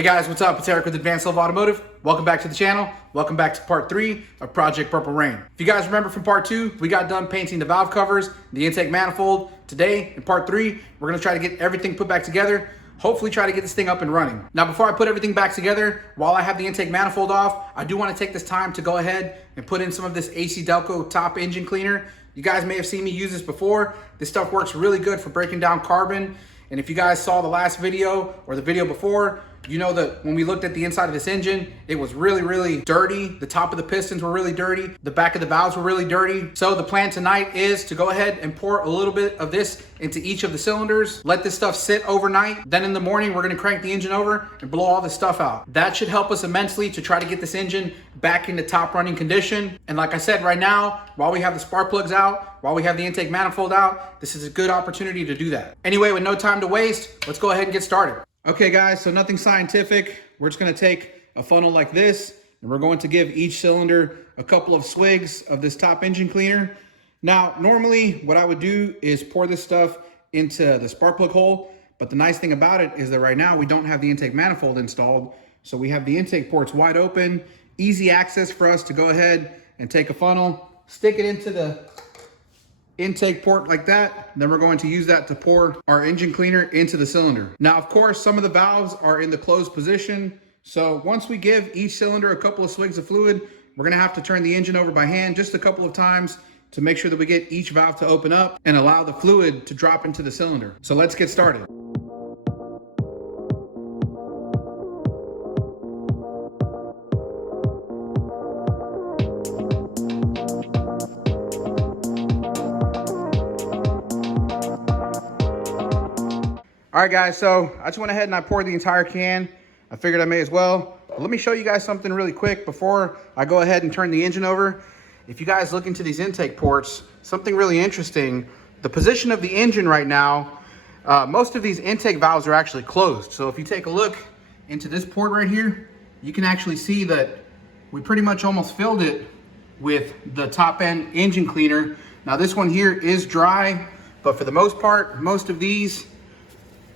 Hey guys, what's up? It's Eric with Advanced Level Automotive. Welcome back to the channel. Welcome back to part 3 of Project Purple Rain. If you guys remember from part 2, we got done painting the valve covers, the intake manifold. Today, in part 3, we're gonna try to get everything put back together. Hopefully try to get this thing up and running. Now, before I put everything back together, while I have the intake manifold off, I do wanna take this time to go ahead and put in some of this ACDELCO top engine cleaner. You guys may have seen me use this before. This stuff works really good for breaking down carbon. And if you guys saw the last video or the video before, you know that when we looked at the inside of this engine, it was really, really dirty. The top of the pistons were really dirty. The back of the valves were really dirty. So the plan tonight is to go ahead and pour a little bit of this into each of the cylinders, let this stuff sit overnight. Then in the morning, we're gonna crank the engine over and blow all this stuff out. That should help us immensely to try to get this engine back into top running condition. And like I said, right now, while we have the spark plugs out, while we have the intake manifold out, this is a good opportunity to do that. Anyway, with no time to waste, let's go ahead and get started. Okay guys, so nothing scientific. We're just gonna take a funnel like this and we're going to give each cylinder a couple of swigs of this top engine cleaner. Now, normally what I would do is pour this stuff into the spark plug hole, but the nice thing about it is that right now we don't have the intake manifold installed. So we have the intake ports wide open, easy access for us to go ahead and take a funnel, stick it into the intake port like that. Then we're going to use that to pour our engine cleaner into the cylinder. Now, of course, some of the valves are in the closed position. So once we give each cylinder a couple of swigs of fluid, we're gonna have to turn the engine over by hand just a couple of times to make sure that we get each valve to open up and allow the fluid to drop into the cylinder. So let's get started. All right guys, so I just went ahead and I poured the entire can. I figured I may as well. But let me show you guys something really quick before I go ahead and turn the engine over. If you guys look into these intake ports, something really interesting, the position of the engine right now, most of these intake valves are actually closed. So if you take a look into this port right here, you can actually see that we pretty much almost filled it with the top end engine cleaner. Now this one here is dry, but for the most part, most of these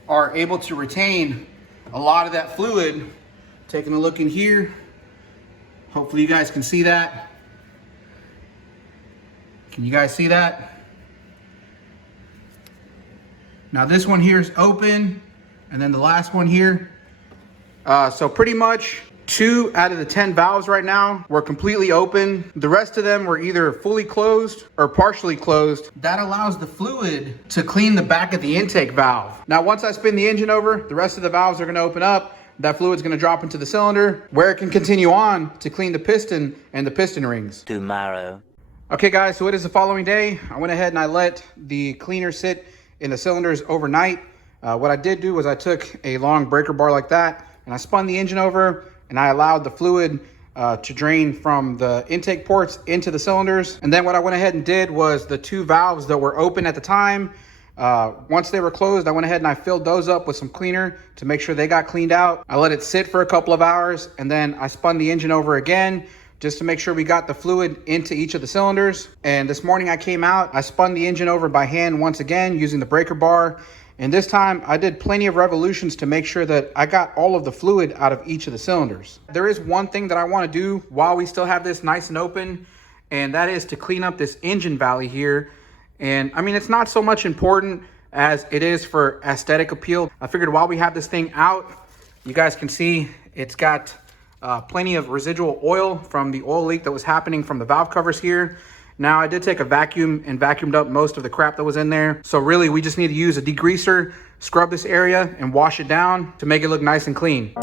are able to retain a lot of that fluid. Taking a look in here, hopefully you guys can see that. Can you guys see that? Now this one here is open, and then the last one here. So pretty much 2 out of the 10 valves right now were completely open. The rest of them were either fully closed or partially closed. That allows the fluid to clean the back of the intake valve. Now, once I spin the engine over, the rest of the valves are gonna open up. That fluid's gonna drop into the cylinder where it can continue on to clean the piston and the piston rings. Tomorrow. Okay guys, so it is the following day. I went ahead and I let the cleaner sit in the cylinders overnight. What I did do was I took a long breaker bar like that and I spun the engine over and I allowed the fluid to drain from the intake ports into the cylinders. And then what I went ahead and did was the 2 valves that were open at the time, once they were closed, I went ahead and I filled those up with some cleaner to make sure they got cleaned out. I let it sit for a couple of hours and then I spun the engine over again just to make sure we got the fluid into each of the cylinders. And this morning I came out, I spun the engine over by hand once again using the breaker bar. And this time I did plenty of revolutions to make sure that I got all of the fluid out of each of the cylinders. There is one thing that I want to do while we still have this nice and open, and that is to clean up this engine valley here. And I mean, it's not so much important as it is for aesthetic appeal. I figured while we have this thing out, you guys can see it's got plenty of residual oil from the oil leak that was happening from the valve covers here. Now, I did take a vacuum and vacuumed up most of the crap that was in there. So really, we just need to use a degreaser, scrub this area, and wash it down to make it look nice and clean.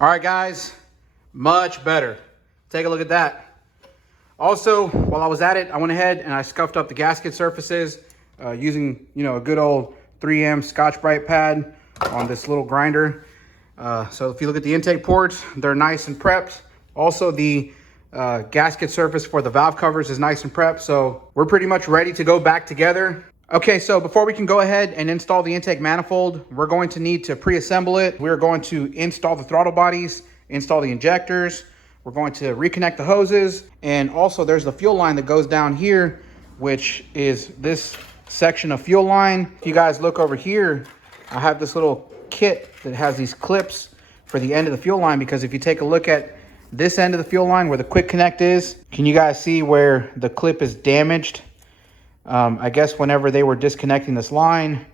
All right, guys, much better. Take a look at that. Also, while I was at it, I went ahead and I scuffed up the gasket surfaces using, a good old 3M Scotch-Brite pad on this little grinder. So if you look at the intake ports, they're nice and prepped. Also, the gasket surface for the valve covers is nice and prepped, so we're pretty much ready to go back together. Okay, so before we can go ahead and install the intake manifold, we're going to need to pre-assemble it. We're going to install the throttle bodies, install the injectors. We're going to reconnect the hoses, and also there's the fuel line that goes down here, which is this section of fuel line. If you guys look over here, I have this little kit that has these clips for the end of the fuel line, because if you take a look at this end of the fuel line where the quick connect is, can you guys see where the clip is damaged? I guess whenever they were disconnecting this line,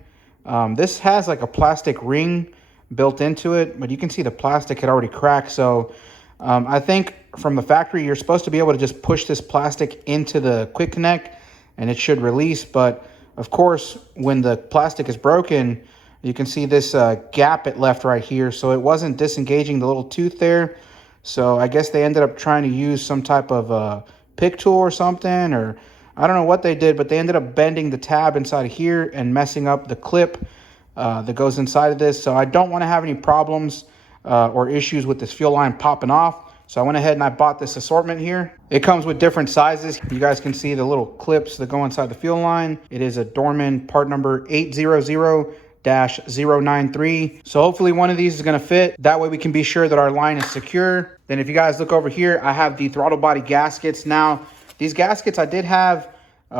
this has like a plastic ring built into it, but you can see the plastic had already cracked. So I think from the factory, you're supposed to be able to just push this plastic into the quick connect and it should release. But of course, when the plastic is broken, you can see this gap it left right here. So it wasn't disengaging the little tooth there. So I guess they ended up trying to use some type of pick tool or something, or I don't know what they did, but they ended up bending the tab inside of here and messing up the clip that goes inside of this. So I don't want to have any problems or issues with this fuel line popping off. So I went ahead and I bought this assortment here. It comes with different sizes. You guys can see the little clips that go inside the fuel line. It is a Dorman part number 800-093. So hopefully one of these is going to fit. That way we can be sure that our line is secure. Then if you guys look over here, I have the throttle body gaskets. Now, these gaskets, I did have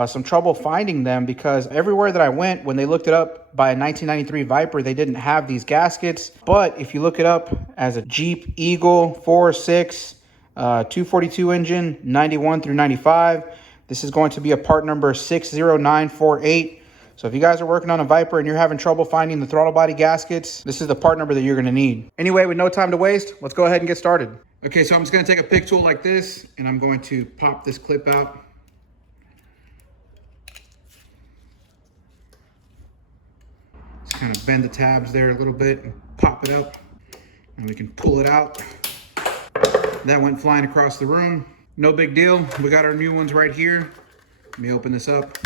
some trouble finding them, because everywhere that I went, when they looked it up by a 1993 Viper, they didn't have these gaskets. But if you look it up as a Jeep Eagle 4.6 242 engine, 91 through 95, this is going to be a part number 60948. So if you guys are working on a Viper and you're having trouble finding the throttle body gaskets, this is the part number that you're going to need. Anyway, with no time to waste, let's go ahead and get started. Okay, so I'm just going to take a pick tool like this, and I'm going to pop this clip out. Just kind of bend the tabs there a little bit and pop it up, and we can pull it out. That went flying across the room. No big deal. We got our new ones right here. Let me open this up.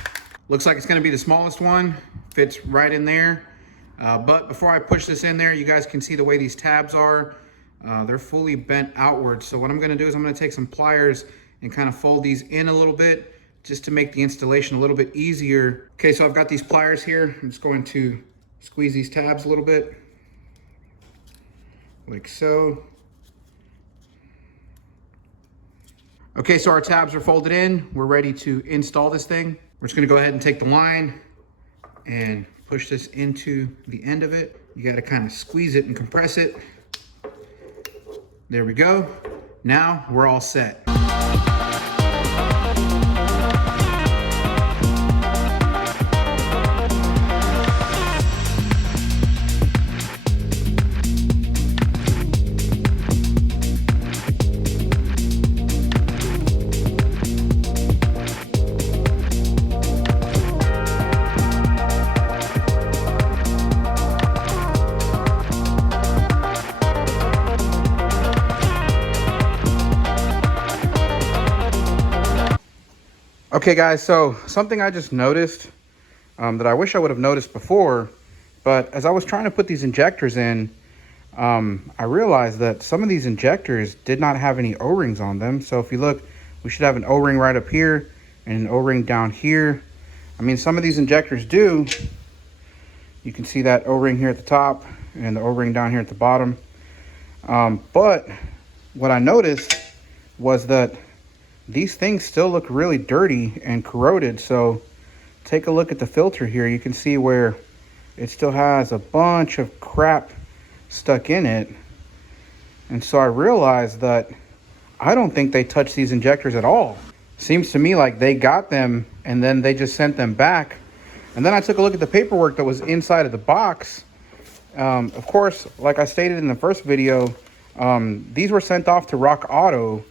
Looks like it's going to be the smallest one. Fits right in there. But before I push this in there, you guys can see the way these tabs are. They're fully bent outwards. So what I'm going to do is I'm going to take some pliers and kind of fold these in a little bit, just to make the installation a little bit easier. Okay, so I've got these pliers here. I'm just going to squeeze these tabs a little bit, like so. Okay, so our tabs are folded in. We're ready to install this thing. We're just going to go ahead and take the line and push this into the end of it. You got to kind of squeeze it and compress it. There we go. Now we're all set. Okay guys, so something I just noticed that I wish I would have noticed before, but as I was trying to put these injectors in, I realized that some of these injectors did not have any O-rings on them. So if you look, we should have an O-ring right up here and an O-ring down here. I mean, some of these injectors do. You can see that O-ring here at the top and the O-ring down here at the bottom. But what I noticed was that these things still look really dirty and corroded. So take a look at the filter here. You can see where it still has a bunch of crap stuck in it. And so I realized that I don't think they touched these injectors at all. Seems to me like they got them and then they just sent them back. And then I took a look at the paperwork that was inside of the box. Of course, like I stated in the first video, these were sent off to Rock Auto,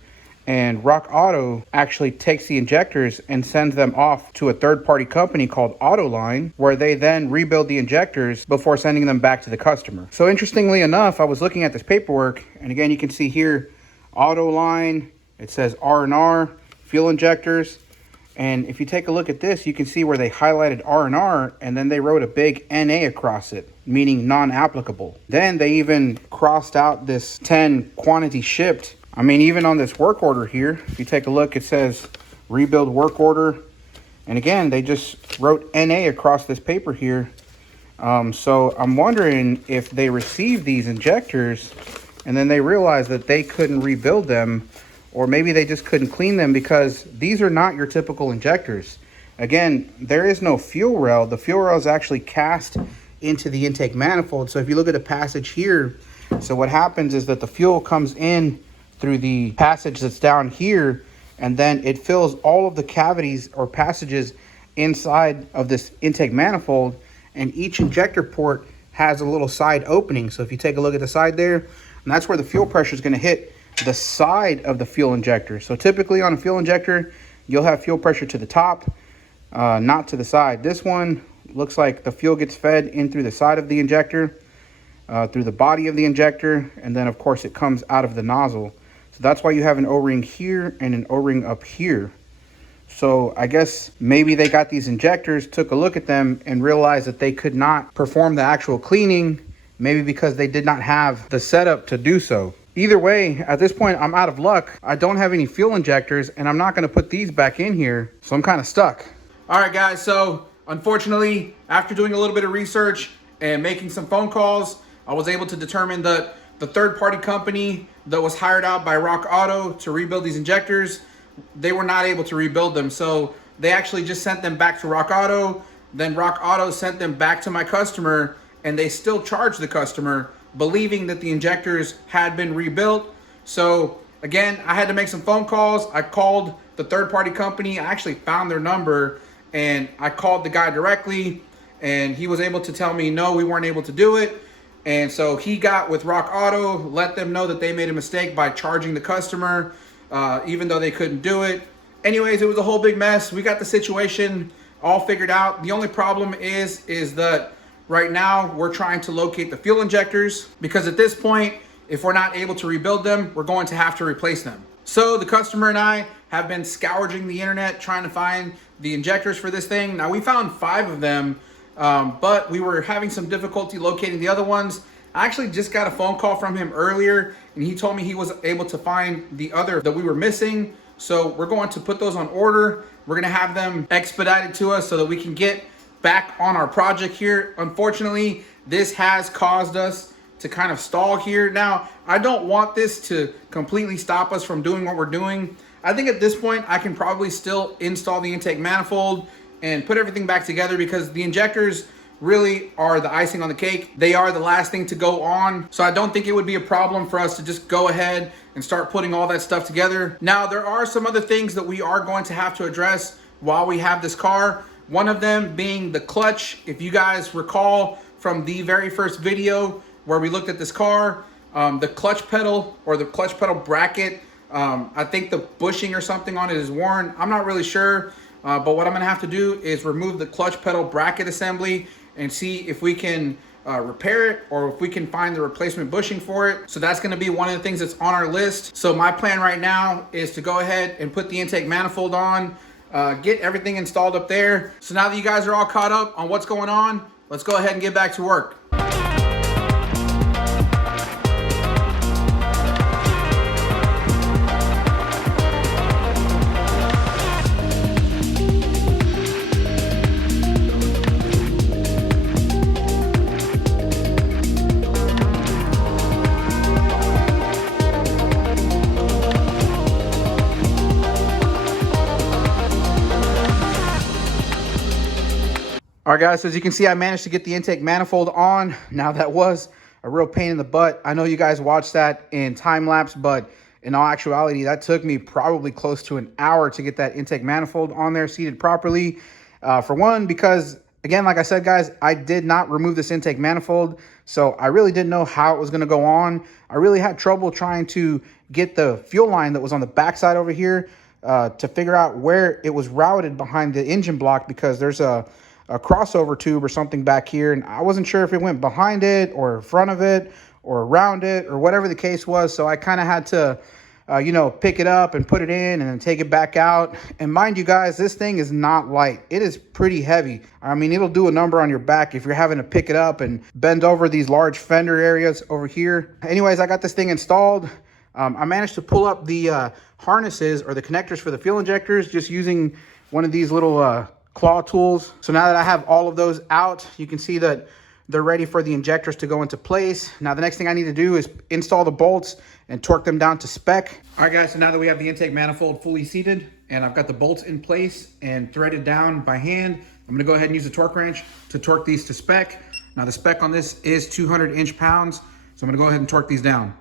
and Rock Auto actually takes the injectors and sends them off to a third-party company called Autoline, where they then rebuild the injectors before sending them back to the customer. So interestingly enough, I was looking at this paperwork, and again, you can see here, Autoline, it says R&R, fuel injectors. And if you take a look at this, you can see where they highlighted R&R, and then they wrote a big NA across it, meaning non-applicable. Then they even crossed out this 10 quantity shipped. I mean, even on this work order here, if you take a look, it says rebuild work order. And again, they just wrote NA across this paper here. So I'm wondering if they received these injectors and then they realized that they couldn't rebuild them, or maybe they just couldn't clean them, because these are not your typical injectors. Again, there is no fuel rail. The fuel rail is actually cast into the intake manifold. So if you look at the passage here, so what happens is that the fuel comes in through the passage that's down here, and then it fills all of the cavities or passages inside of this intake manifold, and each injector port has a little side opening. So if you take a look at the side there, and that's where the fuel pressure is going to hit the side of the fuel injector. So typically on a fuel injector, you'll have fuel pressure to the top, not to the side. This one looks like the fuel gets fed in through the side of the injector, through the body of the injector, and then of course it comes out of the nozzle. So that's why you have an O-ring here and an O-ring up here. So I guess maybe they got these injectors, took a look at them, and realized that they could not perform the actual cleaning, maybe because they did not have the setup to do so. Either way, at this point, I'm out of luck. I don't have any fuel injectors, and I'm not going to put these back in here, so I'm kind of stuck. All right, guys, so unfortunately, after doing a little bit of research and making some phone calls, I was able to determine that the third-party company that was hired out by Rock Auto to rebuild these injectors, they were not able to rebuild them. So they actually just sent them back to Rock Auto. Then Rock Auto sent them back to my customer, and they still charged the customer, believing that the injectors had been rebuilt. So again, I had to make some phone calls. I called the third-party company. I actually found their number, and I called the guy directly, and he was able to tell me, no, we weren't able to do it. And so he got with Rock Auto, let them know that they made a mistake by charging the customer, even though they couldn't do it. Anyways, it was a whole big mess. We got the situation all figured out. The only problem is that right now we're trying to locate the fuel injectors, because at this point, if we're not able to rebuild them, we're going to have to replace them. So the customer and I have been scourging the internet trying to find the injectors for this thing. Now we found 5 of them, but we were having some difficulty locating the other ones. I actually just got a phone call from him earlier, and he told me he was able to find the other that we were missing. So we're going to put those on order. We're going to have them expedited to us so that we can get back on our project here. Unfortunately, this has caused us to kind of stall here. Now, I don't want this to completely stop us from doing what we're doing. I think at this point, I can probably still install the intake manifold and put everything back together, because the injectors really are the icing on the cake. They are the last thing to go on. So I don't think it would be a problem for us to just go ahead and start putting all that stuff together. Now, there are some other things that we are going to have to address while we have this car. One of them being the clutch. If you guys recall from the very first video where we looked at this car, the clutch pedal or the clutch pedal bracket, I think the bushing or something on it is worn. I'm not really sure, but what I'm gonna have to do is remove the clutch pedal bracket assembly and see if we can repair it, or if we can find the replacement bushing for it. So that's gonna be one of the things that's on our list. So my plan right now is to go ahead and put the intake manifold on, get everything installed up there. So now that you guys are all caught up on what's going on, let's go ahead and get back to work. All right, guys, so as you can see, I managed to get the intake manifold on. Now, that was a real pain in the butt. I know you guys watched that in time lapse, but in all actuality, that took me probably close to an hour to get that intake manifold on there seated properly. For one, because again, like I said, guys, I did not remove this intake manifold, so I really didn't know how it was going to go on. I really had trouble trying to get the fuel line that was on the backside over here to figure out where it was routed behind the engine block, because there's a crossover tube or something back here, and I wasn't sure if it went behind it or in front of it or around it or whatever the case was. So I kind of had to you know, pick it up and put it in and then take it back out. And mind you guys, this thing is not light. It is pretty heavy. I mean, it'll do a number on your back if you're having to pick it up and bend over these large fender areas over here. Anyways, I got this thing installed. I managed to pull up the harnesses or the connectors for the fuel injectors just using one of these little claw tools. So now that I have all of those out, you can see that they're ready for the injectors to go into place. Now the next thing I need to do is install the bolts and torque them down to spec. All right guys, so now that we have the intake manifold fully seated and I've got the bolts in place and threaded down by hand, I'm gonna go ahead and use the torque wrench to torque these to spec. Now the spec on this is 200 inch-pounds, so I'm gonna go ahead and torque these down.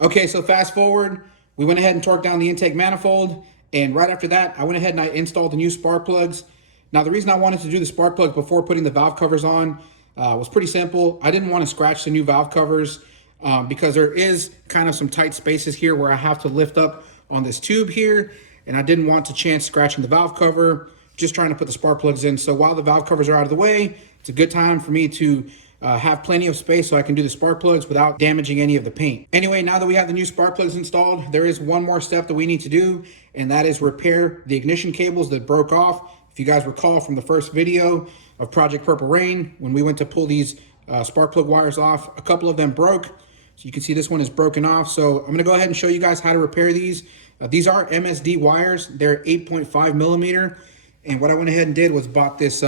Okay, so fast forward, we went ahead and torqued down the intake manifold, and right after that, I went ahead and I installed the new spark plugs. Now, the reason I wanted to do the spark plugs before putting the valve covers on was pretty simple. I didn't want to scratch the new valve covers because there is kind of some tight spaces here where I have to lift up on this tube here, and I didn't want to chance scratching the valve cover, just trying to put the spark plugs in. So while the valve covers are out of the way, it's a good time for me to have plenty of space so I can do the spark plugs without damaging any of the paint. Anyway, now that we have the new spark plugs installed, there is one more step that we need to do, and that is repair the ignition cables that broke off. If you guys recall from the first video of Project Purple Rain, when we went to pull these spark plug wires off, a couple of them broke. So you can see this one is broken off. So I'm gonna go ahead and show you guys how to repair these. These are MSD wires. They're 8.5 millimeter. And what I went ahead and did was bought this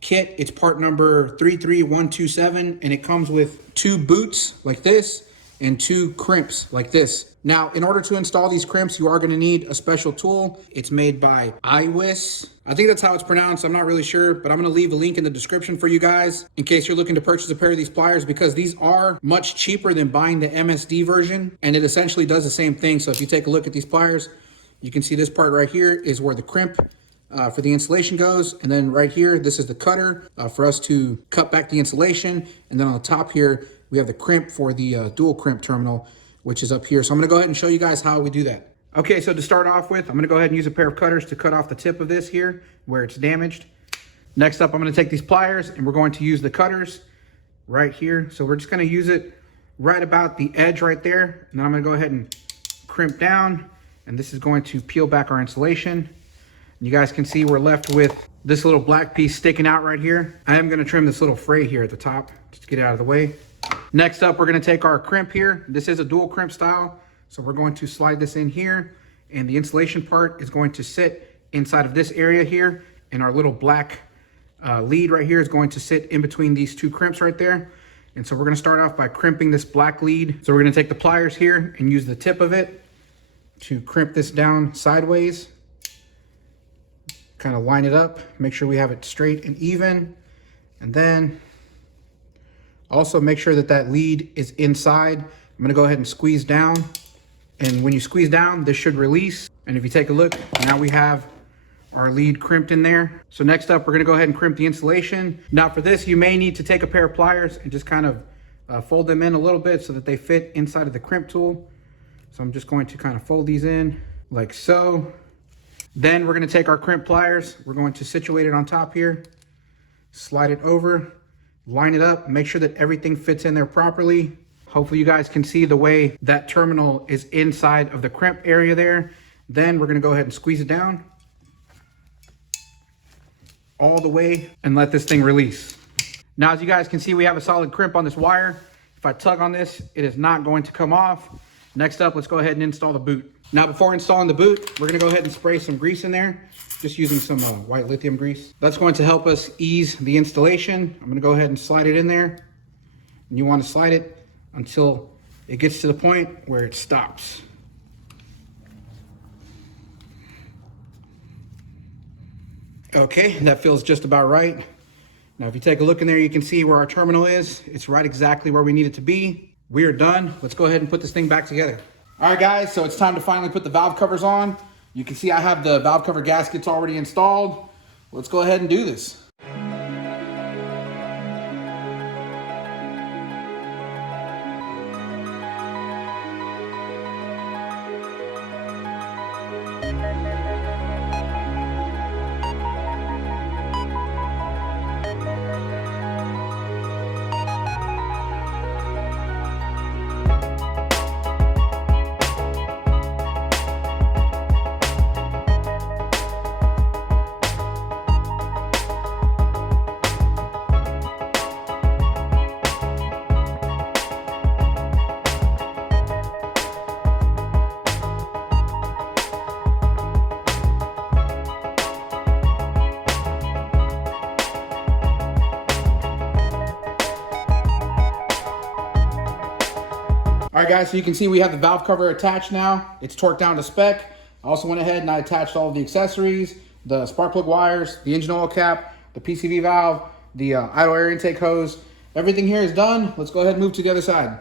kit. It's part number 33127, and it comes with 2 boots like this and 2 crimps like this. Now, in order to install these crimps, you are going to need a special tool. It's made by IWISS. I think that's how it's pronounced. I'm not really sure, but I'm going to leave a link in the description for you guys in case you're looking to purchase a pair of these pliers, because these are much cheaper than buying the MSD version, and it essentially does the same thing. So if you take a look at these pliers, you can see this part right here is where the crimp for the insulation goes, and then right here this is the cutter for us to cut back the insulation, and then on the top here we have the crimp for the dual crimp terminal, which is up here. So I'm going to go ahead and show you guys how we do that. Okay, so to start off with, I'm going to go ahead and use a pair of cutters to cut off the tip of this here where it's damaged. Next up, I'm going to take these pliers and we're going to use the cutters right here. So we're just going to use it right about the edge right there, and then I'm going to go ahead and crimp down, and this is going to peel back our insulation. You guys can see we're left with this little black piece sticking out right here. I am gonna trim this little fray here at the top just to get it out of the way. Next up, we're gonna take our crimp here. This is a dual crimp style. So we're going to slide this in here, and the insulation part is going to sit inside of this area here, and our little black lead right here is going to sit in between these 2 crimps right there. And so we're gonna start off by crimping this black lead. So we're gonna take the pliers here and use the tip of it to crimp this down sideways. Kind of line it up, make sure we have it straight and even, and then also make sure that that lead is inside. I'm gonna go ahead and squeeze down, and when you squeeze down, this should release. And if you take a look, now we have our lead crimped in there. So next up, we're gonna go ahead and crimp the insulation. Now for this, you may need to take a pair of pliers and just kind of fold them in a little bit so that they fit inside of the crimp tool. So I'm just going to kind of fold these in like so. Then we're going to take our crimp pliers, we're going to situate it on top here, slide it over, line it up, make sure that everything fits in there properly. Hopefully you guys can see the way that terminal is inside of the crimp area there. Then we're going to go ahead and squeeze it down all the way and let this thing release. Now, as you guys can see, we have a solid crimp on this wire. If I tug on this, it is not going to come off. Next up, let's go ahead and install the boot. Now, before installing the boot, we're gonna go ahead and spray some grease in there, just using some white lithium grease. That's going to help us ease the installation. I'm gonna go ahead and slide it in there. And you wanna slide it until it gets to the point where it stops. Okay, that feels just about right. Now, if you take a look in there, you can see where our terminal is. It's right exactly where we need it to be. We are done. Let's go ahead and put this thing back together. All right, guys, so it's time to finally put the valve covers on. You can see I have the valve cover gaskets already installed. Let's go ahead and do this. right, guys, so you can see we have the valve cover attached now. It's torqued down to spec. I also went ahead and I attached all of the accessories, the spark plug wires, the engine oil cap, the PCV valve, the idle air intake hose. Everything here is done. Let's go ahead and move to the other side.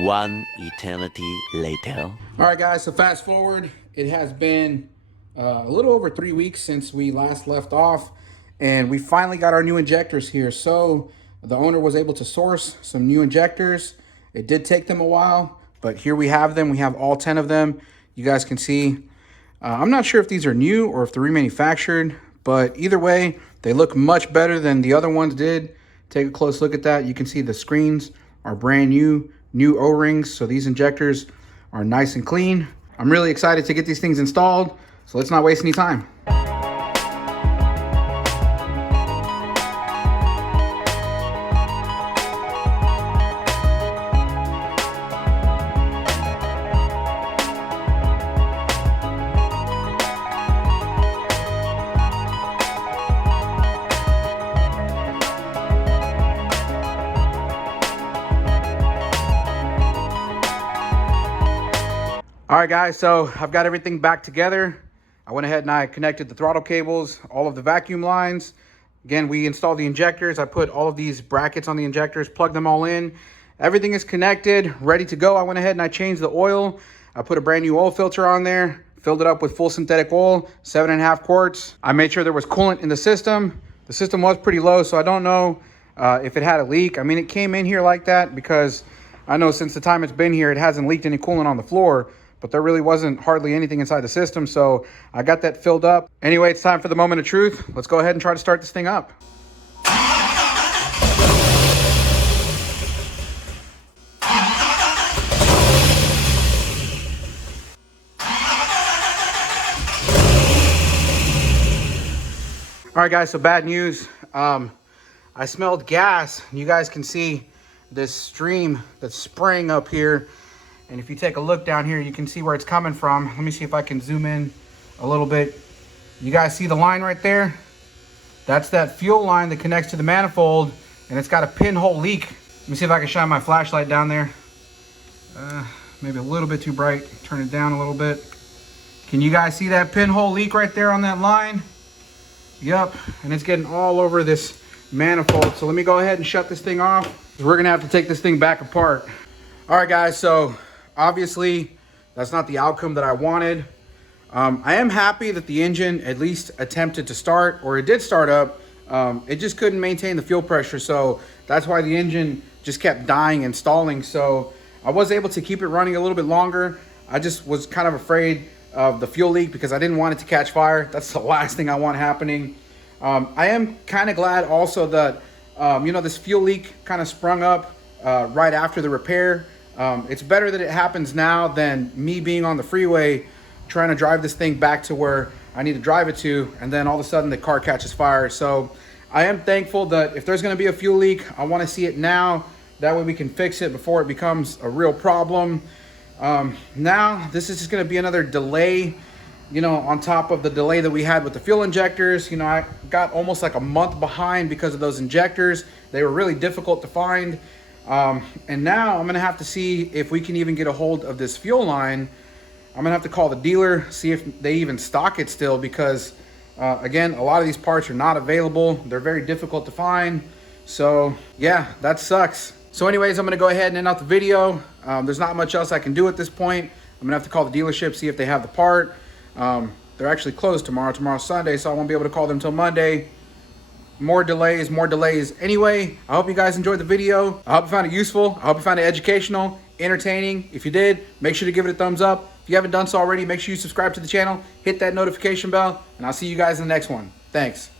One eternity later. All right, guys, so fast forward. It has been a little over 3 weeks since we last left off, and we finally got our new injectors here. So the owner was able to source some new injectors. It did take them a while, but here we have them. We have all 10 of them. You guys can see. I'm not sure if these are new or if they're remanufactured, but either way, they look much better than the other ones did. Take a close look at that. You can see the screens are brand new O-rings, so these injectors are nice and clean. I'm really excited to get these things installed, so let's not waste any time. All right, guys, so I've got everything back together. I went ahead and I connected the throttle cables, all of the vacuum lines. Again, we installed the injectors. I put all of these brackets on the injectors, plugged them all in. Everything is connected, ready to go. I went ahead and I changed the oil. I put a brand new oil filter on there, filled it up with full synthetic oil, 7.5 quarts. I made sure there was coolant in the system. The system was pretty low, so I don't know if it had a leak. I mean, it came in here like that because I know since the time it's been here, it hasn't leaked any coolant on the floor. But there really wasn't hardly anything inside the system, so I got that filled up. Anyway, it's time for the moment of truth. Let's go ahead and try to start this thing up. All right, guys, so bad news. I smelled gas. You guys can see this stream that's spraying up here. And if you take a look down here, you can see where it's coming from. Let me see if I can zoom in a little bit. You guys see the line right there? That's that fuel line that connects to the manifold, and it's got a pinhole leak. Let me see if I can shine my flashlight down there. Maybe a little bit too bright. Turn it down a little bit. Can you guys see that pinhole leak right there on that line? Yep, and it's getting all over this manifold. So let me go ahead and shut this thing off. We're gonna have to take this thing back apart. All right, guys, so obviously, that's not the outcome that I wanted. I am happy that the engine at least attempted to start, or it did start up. It just couldn't maintain the fuel pressure, so that's why the engine just kept dying and stalling. So I was able to keep it running a little bit longer. I just was kind of afraid of the fuel leak because I didn't want it to catch fire. That's the last thing I want happening. I am kind of glad also that, this fuel leak kind of sprung up right after the repair. It's better that it happens now than me being on the freeway trying to drive this thing back to where I need to drive it to, and then all of a sudden the car catches fire. So I am thankful that if there's going to be a fuel leak, I want to see it now. That way we can fix it before it becomes a real problem. Now this is just going to be another delay, on top of the delay that we had with the fuel injectors. I got almost like a month behind because of those injectors. They were really difficult to find. And now I'm gonna have to see if we can even get a hold of this fuel line. I'm gonna have to call the dealer, see if they even stock it still, because again, a lot of these parts are not available. They're very difficult to find. So yeah, that sucks. So anyways, I'm gonna go ahead and end out the video. There's not much else I can do at this point. I'm gonna have to call the dealership, see if they have the part. They're actually closed tomorrow. Tomorrow's Sunday, so I won't be able to call them until Monday. More delays. Anyway, I hope you guys enjoyed the video. I hope you found it useful. I hope you found it educational, entertaining. If you did, make sure to give it a thumbs up. If you haven't done so already, make sure you subscribe to the channel, hit that notification bell, and I'll see you guys in the next one. Thanks.